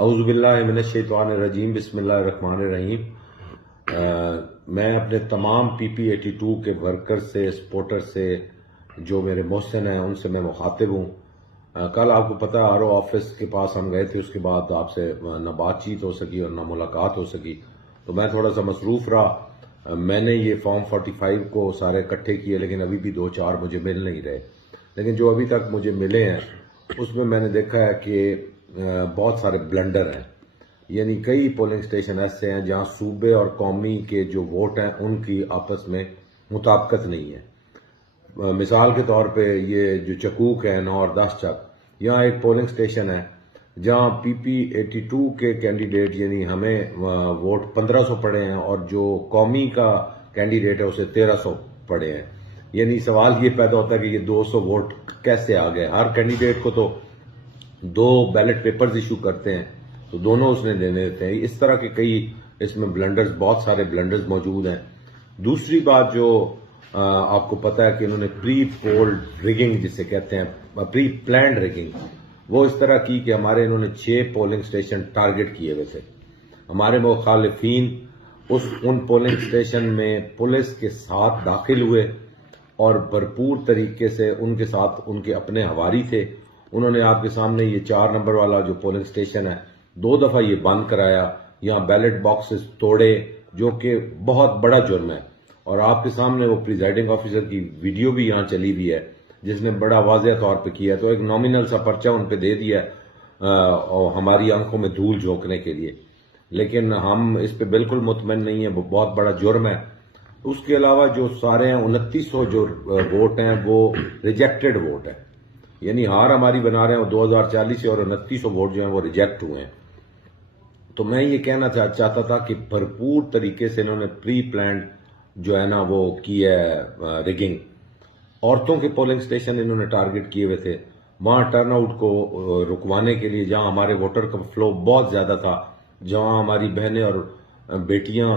اعوذ باللہ من الشیطان الرجیم، بسم اللہ الرحمن الرحیم۔ میں اپنے تمام PP82 کے ورکر سے، سپورٹر سے، جو میرے محسن ہیں، ان سے میں مخاطب ہوں۔ کل آپ کو پتہ RO آفس کے پاس ہم گئے تھے، اس کے بعد آپ سے نہ بات چیت ہو سکی اور نہ ملاقات ہو سکی، تو میں تھوڑا سا مصروف رہا۔ میں نے یہ فارم 45 کو سارے اکٹھے کیے، لیکن ابھی بھی 2-4 مجھے مل نہیں رہے۔ لیکن جو ابھی تک مجھے ملے ہیں اس میں نے دیکھا ہے کہ بہت سارے بلنڈر ہیں، یعنی کئی پولنگ سٹیشن ایسے ہیں جہاں صوبے اور قومی کے جو ووٹ ہیں ان کی آپس میں مطابقت نہیں ہے۔ مثال کے طور پہ یہ جو چکوک ہے 9 اور 10 چک، یہاں ایک پولنگ سٹیشن ہے جہاں PP82 کے کینڈیڈیٹ یعنی ہمیں ووٹ 1500 پڑے ہیں اور جو قومی کا کینڈیڈیٹ ہے اسے 1300 پڑے ہیں۔ یعنی سوال یہ پیدا ہوتا ہے کہ یہ 200 ووٹ کیسے آ گئے؟ ہر کینڈیڈیٹ کو تو 2 بیلٹ پیپرز ایشو کرتے ہیں، تو دونوں اس نے دینے دیتے ہیں۔ اس طرح کے کئی اس میں بلنڈرز، بہت سارے بلنڈرز موجود ہیں۔ دوسری بات جو آپ کو پتہ ہے کہ انہوں نے پری پول ریگنگ جسے کہتے ہیں، پری پلانڈ ریگنگ، وہ اس طرح کی کہ ہمارے انہوں نے 6 پولنگ سٹیشن ٹارگٹ کیے ہوئے تھے۔ ہمارے مخالفین ان پولنگ سٹیشن میں پولیس کے ساتھ داخل ہوئے اور بھرپور طریقے سے ان کے ساتھ ان کے اپنے ہواری تھے۔ انہوں نے آپ کے سامنے یہ 4 نمبر والا جو پولنگ سٹیشن ہے 2 دفعہ یہ بند کرایا، یہاں بیلٹ باکسز توڑے، جو کہ بہت بڑا جرم ہے۔ اور آپ کے سامنے وہ پریزائڈنگ آفیسر کی ویڈیو بھی یہاں چلی ہوئی ہے جس نے بڑا واضح طور پہ کیا، تو ایک نامینل سا پرچہ ان پہ دے دیا اور ہماری آنکھوں میں دھول جھونکنے کے لیے، لیکن ہم اس پہ بالکل مطمئن نہیں ہیں، وہ بہت بڑا جرم ہے۔ اس کے علاوہ جو سارے ہیں 2900 جو ووٹ ہیں وہ ریجیکٹڈ ووٹ ہیں، یعنی ہار ہماری بنا رہے ہیں وہ 2040 سے، اور 2900 ووٹ جو ہیں وہ ریجیکٹ ہوئے ہیں۔ تو میں یہ کہنا چاہتا تھا کہ بھرپور طریقے سے انہوں نے پری پلانڈ جو ہے نا وہ کی ہے ریگنگ۔ عورتوں کے پولنگ سٹیشن انہوں نے ٹارگٹ کیے ہوئے تھے، وہاں ٹرن آؤٹ کو رکوانے کے لیے، جہاں ہمارے ووٹر کا فلو بہت زیادہ تھا، جہاں ہماری بہنیں اور بیٹیاں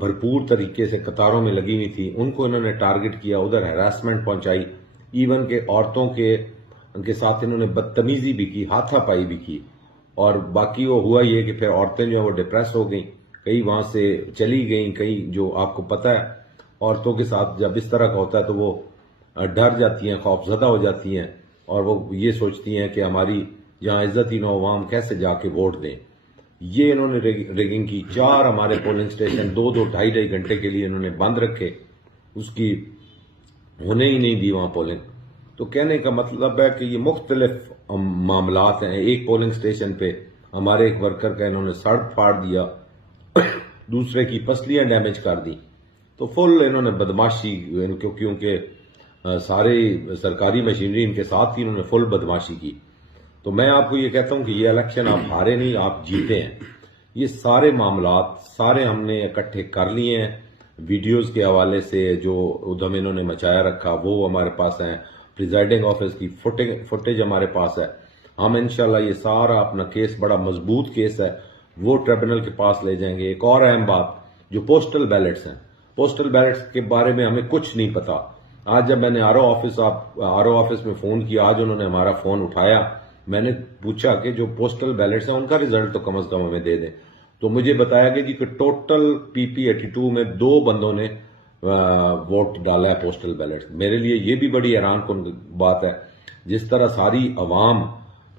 بھرپور طریقے سے قطاروں میں لگی ہوئی تھی، ان کو انہوں نے ٹارگٹ کیا، ادھر ہراسمنٹ پہنچائی، ایون کہ عورتوں کے ساتھ انہوں نے بدتمیزی بھی کی، ہاتھا پائی بھی کی۔ اور باقی وہ ہوا یہ کہ پھر عورتیں جو ہیں وہ ڈپریس ہو گئیں، کئی وہاں سے چلی گئیں، کئی جو آپ کو پتہ ہے عورتوں کے ساتھ جب اس طرح کا ہوتا ہے تو وہ ڈر جاتی ہیں، خوف زدہ ہو جاتی ہیں، اور وہ یہ سوچتی ہیں کہ ہماری جہاں عزت ہی نہ ہو وہاں ہم کیسے جا کے ووٹ دیں۔ یہ انہوں نے ریگنگ کی۔ 4 ہمارے پولنگ سٹیشن 2-2 ڈھائی گھنٹے کے لیے انہوں نے بند رکھے، اس کی ہونے ہی نہیں دی وہاں پولنگ۔ تو کہنے کا مطلب ہے کہ یہ مختلف معاملات ہیں۔ ایک پولنگ سٹیشن پہ ہمارے ایک ورکر کا انہوں نے سڑ پھاڑ دیا، دوسرے کی پسلیاں ڈیمیج کر دی، تو فل انہوں نے بدماشی، کیونکہ سارے سرکاری مشینری ان کے ساتھ تھی، انہوں نے فل بدماشی کی۔ تو میں آپ کو یہ کہتا ہوں کہ یہ الیکشن آپ ہارے نہیں، آپ جیتے ہیں۔ یہ سارے معاملات سارے ہم نے اکٹھے کر لیے ہیں، ویڈیوز کے حوالے سے جو ادھم انہوں نے مچایا رکھا وہ ہمارے پاس ہیں، پریزائڈنگ آفس کی فوٹیج ہمارے پاس ہے۔ ہم انشاءاللہ یہ سارا اپنا کیس، بڑا مضبوط کیس ہے، وہ ٹریبونل کے پاس لے جائیں گے۔ ایک اور اہم بات، جو پوسٹل بیلٹس ہیں، پوسٹل بیلٹس کے بارے میں ہمیں کچھ نہیں پتا۔ آج جب میں نے RO آفس میں فون کیا، آج انہوں نے ہمارا فون اٹھایا، میں نے پوچھا کہ جو پوسٹل بیلٹس ہیں ان کا ریزلٹ تو کم از کم ہمیں دے دیں، تو مجھے بتایا گیا کہ ٹوٹل PP82 میں 2 بندوں نے ووٹ ڈالا ہے پوسٹل بیلٹ۔ میرے لیے یہ بھی بڑی حیران کن بات ہے، جس طرح ساری عوام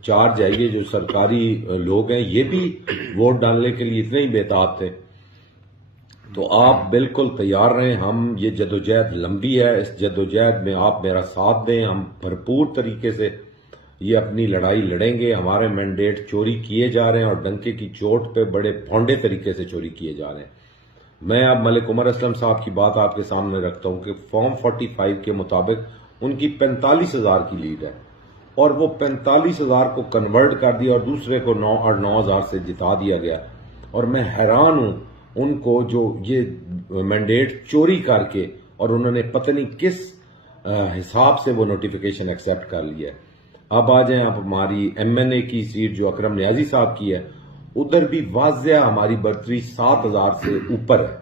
چارج ہے، یہ جو سرکاری لوگ ہیں یہ بھی ووٹ ڈالنے کے لیے اتنے ہی بےتاب تھے۔ تو آپ بالکل تیار رہیں، ہم یہ جدوجہد لمبی ہے، اس جدوجہد میں آپ میرا ساتھ دیں، ہم بھرپور طریقے سے یہ اپنی لڑائی لڑیں گے۔ ہمارے مینڈیٹ چوری کیے جا رہے ہیں اور ڈنکے کی چوٹ پہ بڑے بھونڈے طریقے سے چوری کیے جا رہے ہیں۔ میں اب ملک عمر اسلم صاحب کی بات آپ کے سامنے رکھتا ہوں کہ فارم 45 کے مطابق ان کی 45,000 کی لیڈ ہے، اور وہ 45,000 کو کنورٹ کر دیا اور دوسرے کو 9,000 سے جتا دیا گیا۔ اور میں حیران ہوں ان کو جو یہ مینڈیٹ چوری کر کے، اور انہوں نے پتہ نہیں کس حساب سے وہ نوٹیفیکیشن ایکسیپٹ کر لیا ہے۔ اب آ جائیں آپ ہماری MNA کی سیٹ جو اکرم نیازی صاحب کی ہے، ادھر بھی واضح ہماری برتری 7,000 سے اوپر ہے،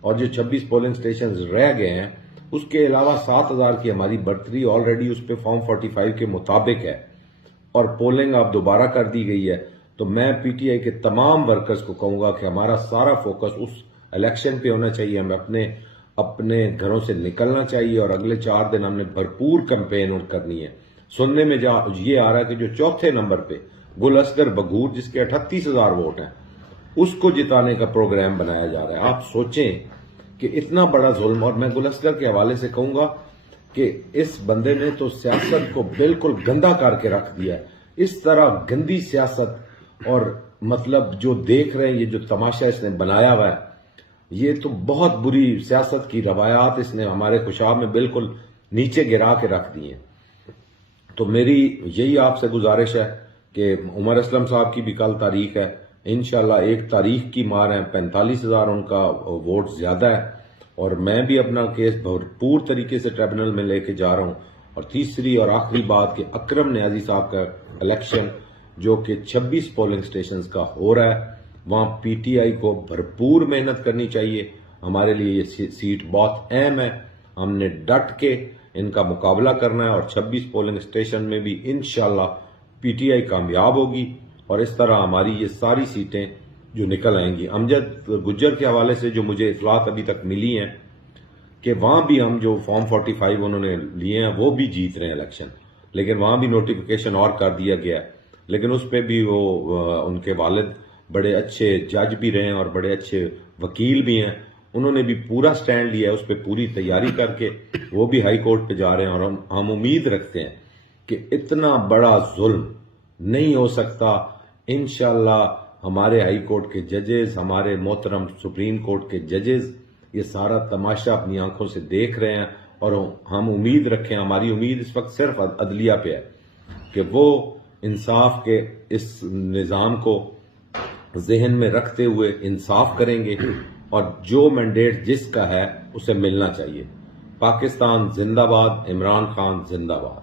اور جو 26 پولنگ سٹیشنز رہ گئے ہیں اس کے علاوہ 7,000 کی ہماری برتری آلریڈی اس پہ فارم 45 کے مطابق ہے، اور پولنگ اب دوبارہ کر دی گئی ہے۔ تو میں پی ٹی آئی کے تمام ورکرز کو کہوں گا کہ ہمارا سارا فوکس اس الیکشن پہ ہونا چاہیے. ہمیں اپنے گھروں سے نکلنا چاہیے اور اگلے 4 دن ہم نے بھرپور کمپین کرنی ہے. سننے میں یہ آ رہا ہے کہ جو چوتھے نمبر پہ گل اصغر بگور جس کے 38,000 ووٹ ہیں اس کو جتانے کا پروگرام بنایا جا رہا ہے. آپ سوچیں کہ اتنا بڑا ظلم. اور میں گل اصغر کے حوالے سے کہوں گا کہ اس بندے نے تو سیاست کو بالکل گندا کر کے رکھ دیا ہے. اس طرح گندی سیاست اور مطلب جو دیکھ رہے ہیں یہ جو تماشا اس نے بنایا ہوا ہے یہ تو بہت بری سیاست کی روایات اس نے ہمارے خوشاب میں بالکل نیچے گرا کے رکھ دی ہیں. تو میری یہی آپ سے گزارش ہے کہ عمر اسلم صاحب کی بھی کل تاریخ ہے. انشاءاللہ 1 تاریخ کی مار ہے. 45,000 ان کا ووٹ زیادہ ہے اور میں بھی اپنا کیس بھرپور طریقے سے ٹریبونل میں لے کے جا رہا ہوں. اور تیسری اور آخری بات کہ اکرم نیازی صاحب کا الیکشن جو کہ 26 پولنگ سٹیشنز کا ہو رہا ہے وہاں پی ٹی آئی کو بھرپور محنت کرنی چاہیے. ہمارے لیے یہ سیٹ بہت اہم ہے. ہم نے ڈٹ کے ان کا مقابلہ کرنا ہے اور 26 پولنگ سٹیشن میں بھی انشاءاللہ پی ٹی آئی کامیاب ہوگی اور اس طرح ہماری یہ ساری سیٹیں جو نکل آئیں گی. امجد گجر کے حوالے سے جو مجھے اطلاعات ابھی تک ملی ہیں کہ وہاں بھی ہم جو فارم 45 انہوں نے لیے ہیں وہ بھی جیت رہے ہیں الیکشن, لیکن وہاں بھی نوٹیفیکیشن اور کر دیا گیا ہے. لیکن اس پہ بھی وہ ان کے والد بڑے اچھے جج بھی رہے ہیں اور بڑے اچھے وکیل بھی ہیں. انہوں نے بھی پورا سٹینڈ لیا ہے, اس پہ پوری تیاری کر کے وہ بھی ہائی کورٹ پہ جا رہے ہیں. اور ہم امید رکھتے ہیں کہ اتنا بڑا ظلم نہیں ہو سکتا. انشاءاللہ ہمارے ہائی کورٹ کے ججز, ہمارے محترم سپریم کورٹ کے ججز یہ سارا تماشا اپنی آنکھوں سے دیکھ رہے ہیں اور ہم امید رکھیں, ہماری امید اس وقت صرف عدلیہ پہ ہے کہ وہ انصاف کے اس نظام کو ذہن میں رکھتے ہوئے انصاف کریں گے اور جو مینڈیٹ جس کا ہے اسے ملنا چاہیے. پاکستان زندہ باد, عمران خان زندہ باد.